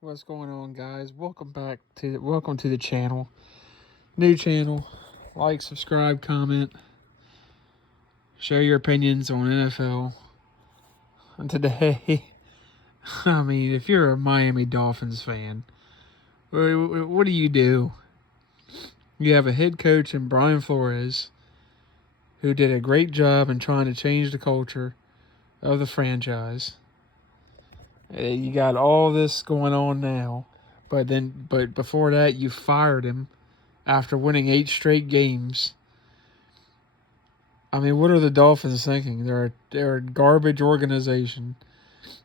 What's going on, guys? Welcome to the channel. New channel. Like, subscribe, comment, share your opinions on NFL. And today, I mean, if you're a Miami Dolphins fan, what do you do? You have a head coach in Brian Flores who did a great job in trying to change the culture of the franchise. You got all this going on now, but before that, you fired him after winning 8 straight games. I mean, what are the Dolphins thinking? They're a garbage organization.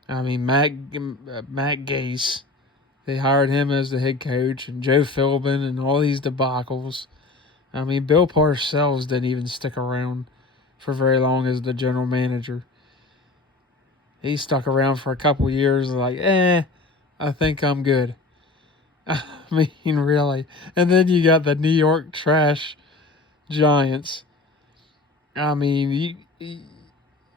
I mean, Matt Gase, they hired him as the head coach, and Joe Philbin, and all these debacles. I mean, Bill Parcells didn't even stick around for very long as the general manager. He stuck around for a couple years, like, I think I'm good. I mean, really. And then you got the New York trash Giants. I mean,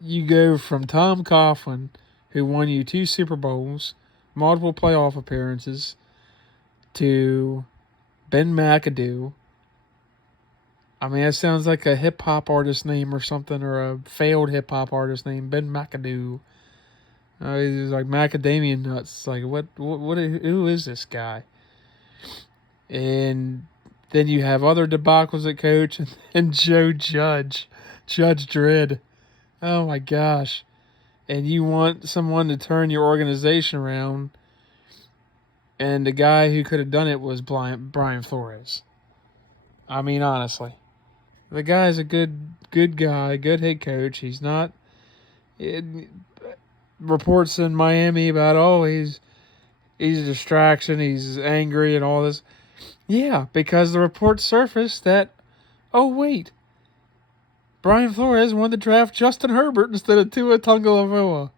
you go from Tom Coughlin, who won you 2 Super Bowls, multiple playoff appearances, to Ben McAdoo. I mean, that sounds like a hip hop artist name or something, or a failed hip hop artist name, Ben McAdoo. He's like macadamia nuts. Like, who is this guy? And then you have other debacles at coach, and Joe Judge, Judge Dredd. Oh my gosh. And you want someone to turn your organization around, and the guy who could have done it was Brian Flores. I mean, honestly. The guy's a good guy, good head coach. He's not... reports in Miami about, he's a distraction, he's angry and all this. Yeah, because the reports surfaced that, wait, Brian Flores wanted to draft Justin Herbert instead of Tua Tagovailoa.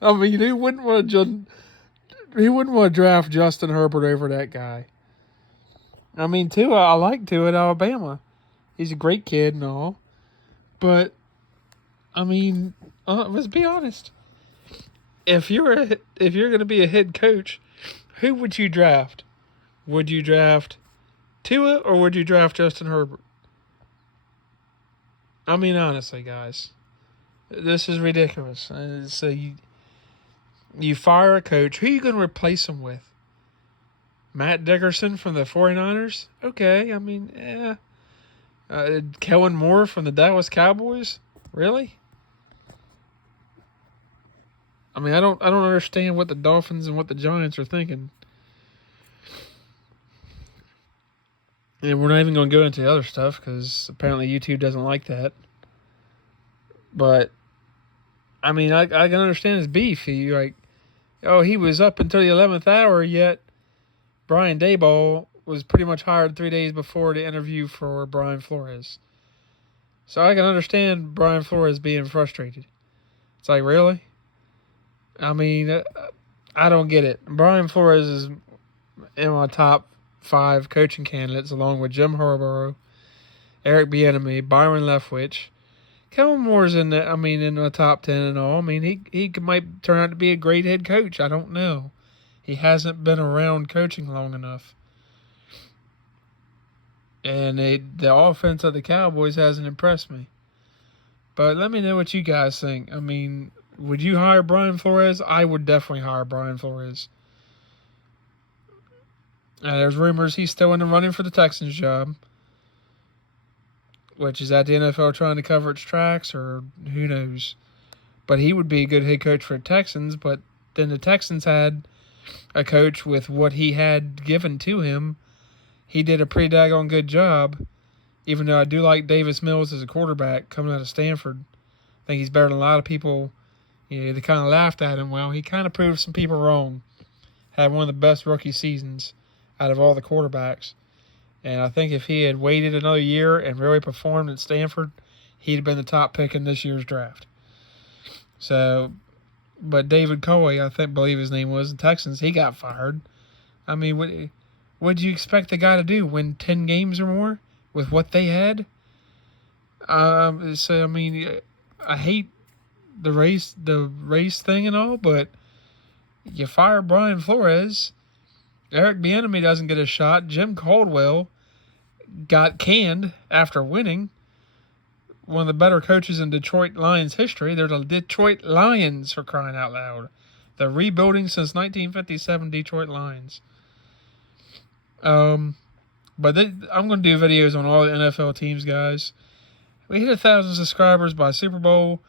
I mean, he wouldn't want to draft Justin Herbert over that guy. I mean, Tua, I like Tua at Alabama. He's a great kid and all. But, I mean, let's be honest. If you're going to be a head coach, who would you draft? Would you draft Tua or would you draft Justin Herbert? I mean, honestly, guys, this is ridiculous. So you fire a coach. Who are you going to replace him with? Matt Dickerson from the 49ers? Okay, I mean, yeah. Kellen Moore from the Dallas Cowboys? Really? I mean, I don't understand what the Dolphins and what the Giants are thinking. And we're not even going to go into the other stuff because apparently YouTube doesn't like that. But, I mean, I can understand his beef. He was up until the 11th hour, yet Brian Daboll was pretty much hired 3 days before to interview for Brian Flores. So I can understand Brian Flores being frustrated. It's like, really? I mean, I don't get it. Brian Flores is in my top 5 coaching candidates, along with Jim Harbaugh, Eric Bieniemy, Byron Leftwich. Kellen Moore's in the top 10 and all. I mean, he might turn out to be a great head coach. I don't know. He hasn't been around coaching long enough. And the offense of the Cowboys hasn't impressed me. But let me know what you guys think. I mean, would you hire Brian Flores? I would definitely hire Brian Flores. There's rumors he's still in the running for the Texans job, which is at the NFL trying to cover its tracks, or who knows. But he would be a good head coach for the Texans, but then the Texans had a coach with what he had given to him. He did a pretty daggone good job, even though I do like Davis Mills as a quarterback coming out of Stanford. I think he's better than a lot of people. They kind of laughed at him. Well, he kind of proved some people wrong. Had one of the best rookie seasons out of all the quarterbacks. And I think if he had waited another year and really performed at Stanford, he'd have been the top pick in this year's draft. So, but David Coy, believe his name was, the Texans, he got fired. I mean, what did you expect the guy to do? Win 10 games or more with what they had? So, I mean, I hate the race thing and all, but You fire Brian Flores. Eric Bieniemy doesn't get a shot. Jim Caldwell got canned after winning. One of the better coaches in Detroit Lions history. They're the Detroit Lions, for crying out loud. The rebuilding since 1957 Detroit Lions. I'm going to do videos on all the NFL teams, guys. We hit 1,000 subscribers by Super Bowl.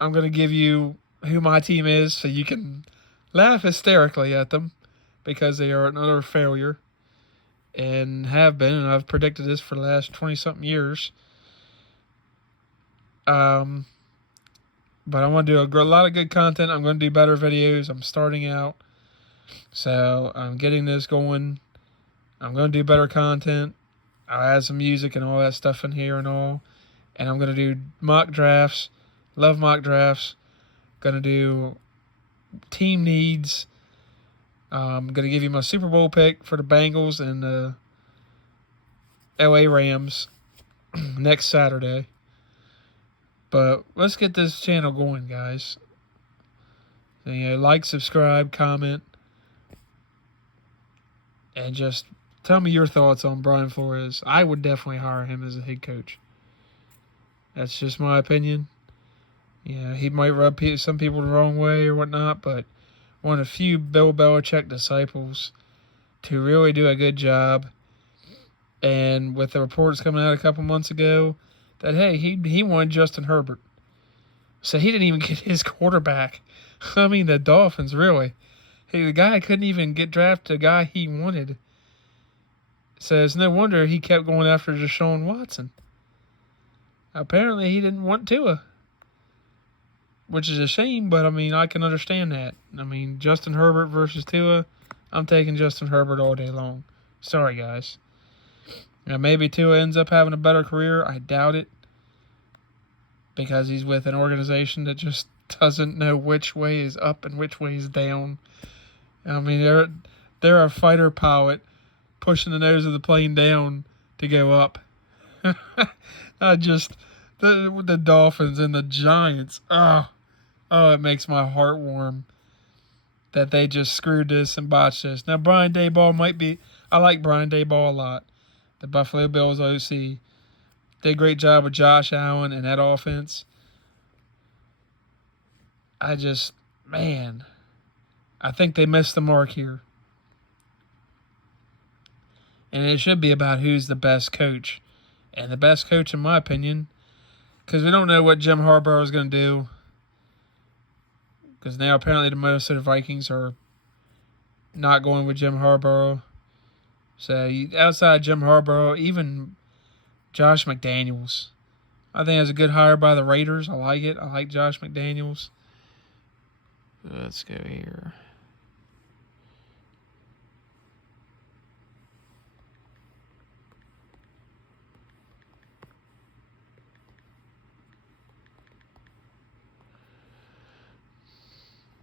I'm going to give you who my team is so you can laugh hysterically at them because they are another failure and have been, and I've predicted this for the last 20-something years. But I want to do a lot of good content. I'm going to do better videos. I'm starting out. So I'm getting this going. I'm going to do better content. I'll add some music and all that stuff in here and all. And I'm going to do mock drafts. Love mock drafts. Going to do team needs. I'm going to give you my Super Bowl pick for the Bengals and the LA Rams next Saturday. But let's get this channel going, guys. So, like, subscribe, comment, and just tell me your thoughts on Brian Flores. I would definitely hire him as a head coach. That's just my opinion. Yeah, he might rub some people the wrong way or whatnot, but one of the few Bill Belichick disciples to really do a good job. And with the reports coming out a couple months ago that, hey, he wanted Justin Herbert. So he didn't even get his quarterback. I mean, the Dolphins, really. Hey, the guy couldn't even get drafted a guy he wanted. So it's no wonder he kept going after Deshaun Watson. Apparently he didn't want Tua, which is a shame, but, I mean, I can understand that. I mean, Justin Herbert versus Tua, I'm taking Justin Herbert all day long. Sorry, guys. Now, maybe Tua ends up having a better career. I doubt it, because he's with an organization that just doesn't know which way is up and which way is down. I mean, they're a fighter pilot pushing the nose of the plane down to go up. The Dolphins and the Giants. Oh, it makes my heart warm that they just screwed this and botched this. Now, Brian Daboll I like Brian Daboll a lot. The Buffalo Bills OC did a great job with Josh Allen and that offense. I think they missed the mark here. And it should be about who's the best coach. And the best coach, in my opinion, because we don't know what Jim Harbaugh is going to do. Because now apparently the Minnesota Vikings are not going with Jim Harbaugh. So outside Jim Harbaugh, even Josh McDaniels, I think that's a good hire by the Raiders. I like it. I like Josh McDaniels. Let's go here.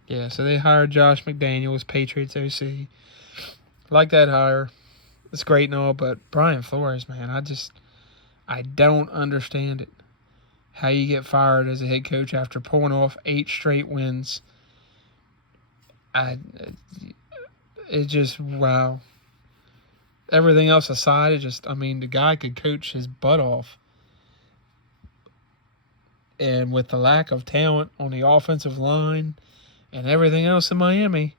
Yeah, so they hired Josh McDaniels, Patriots OC. Like that hire. It's great and all, but Brian Flores, man, I don't understand it. How you get fired as a head coach after pulling off 8 straight wins. Wow. Everything else aside, the guy could coach his butt off. And with the lack of talent on the offensive line and everything else in Miami,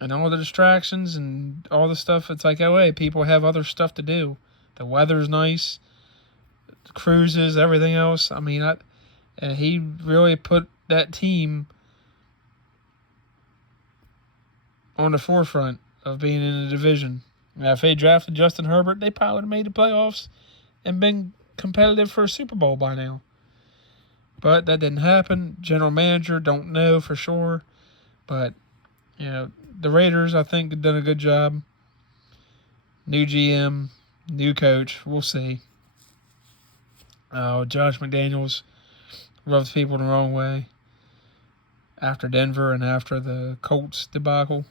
and all the distractions and all the stuff, it's like, oh, hey, people have other stuff to do. The weather's nice, the cruises, everything else. I mean, he really put that team on the forefront of being in the division. Now, if they drafted Justin Herbert, they probably would have made the playoffs and been competitive for a Super Bowl by now. But that didn't happen. General manager, don't know for sure. But, the Raiders, I think, have done a good job. New GM, new coach. We'll see. Josh McDaniels rubs people the wrong way after Denver and after the Colts debacle.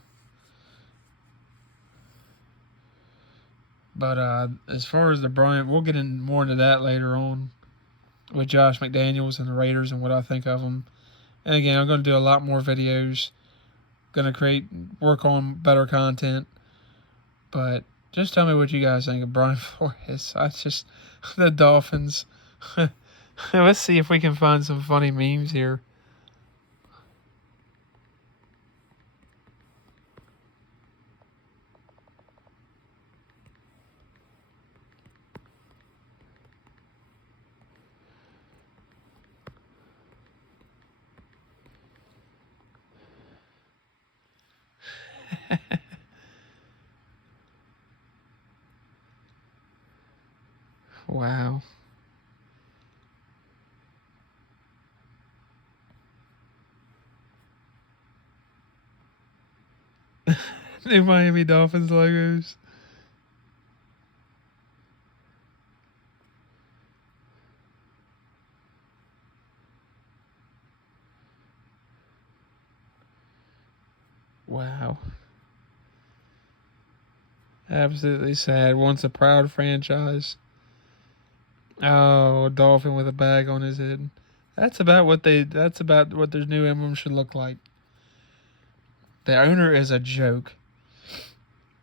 But as far as the Bryant, we'll get more into that later on with Josh McDaniels and the Raiders and what I think of them. And again, I'm going to do a lot more videos. Going to work on better content. But just tell me what you guys think of Brian Flores. The Dolphins. Let's see if we can find some funny memes here. Wow. New Miami Dolphins logos. Wow. Absolutely sad. Once a proud franchise. Oh, a dolphin with a bag on his head. That's about what their new emblem should look like. The owner is a joke.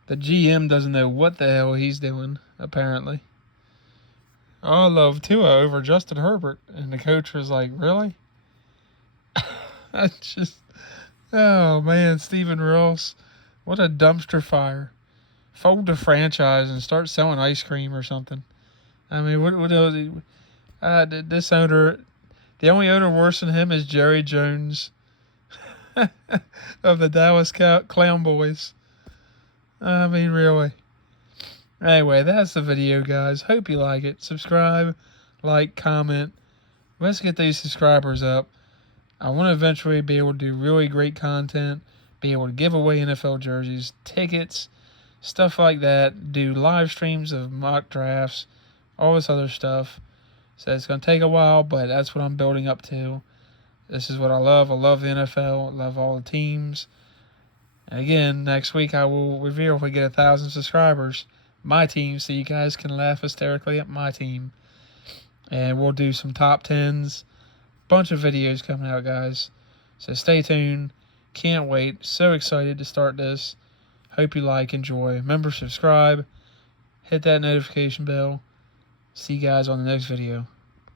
The GM doesn't know what the hell he's doing, apparently. Oh, I love Tua over Justin Herbert. And the coach was like, really? I just, oh man, Stephen Ross. What a dumpster fire. Fold the franchise and start selling ice cream or something. I mean, what else? This owner, the only owner worse than him is Jerry Jones of the Dallas Clown Boys. I mean, really. Anyway, that's the video, guys. Hope you like it. Subscribe, like, comment. Let's get these subscribers up. I want to eventually be able to do really great content, be able to give away NFL jerseys, tickets, stuff like that, do live streams of mock drafts, all this other stuff. So it's going to take a while, but that's what I'm building up to. This is what I love. I love the NFL. I love all the teams. And again, next week I will reveal if we get 1,000 subscribers, my team, so you guys can laugh hysterically at my team. And we'll do some top 10s. Bunch of videos coming out, guys. So stay tuned. Can't wait. So excited to start this. Hope you like, enjoy. Remember, subscribe. Hit that notification bell. See you guys on the next video.